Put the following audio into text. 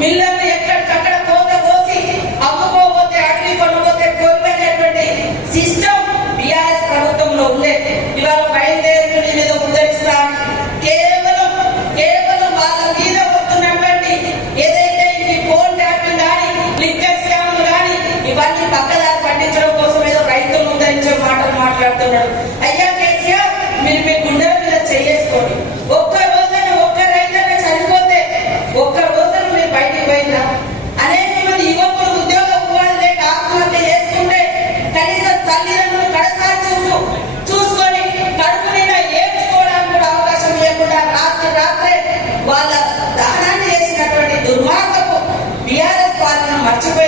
మిల్లర్లు ఎక్కడికక్కడ కోత కోసి అమ్ముకోపోతే అడవి కొనపోతే కోల్పోయినటువంటి సిస్టమ్ బీఆర్ఎస్ ప్రభుత్వంలో ఉండే ఇవాళ బయలుదేరుతున్న మీద ఉద్ధరిస్తా కేవలం కేవలం వాళ్ళ మీద వస్తున్నటువంటి ఏదైతే ఈ ఫోన్ ట్యాప్లు కానీ లిక్కర్ స్కామ్లు కానీ ఇవన్నీ పక్కదారి పండించడం కోసం ఏదో రైతులు ఉద్ధరించే మాటలు మాట్లాడుతున్నాడు అయ్యా కేసీఆర్ మీరు బీఆర్ఎస్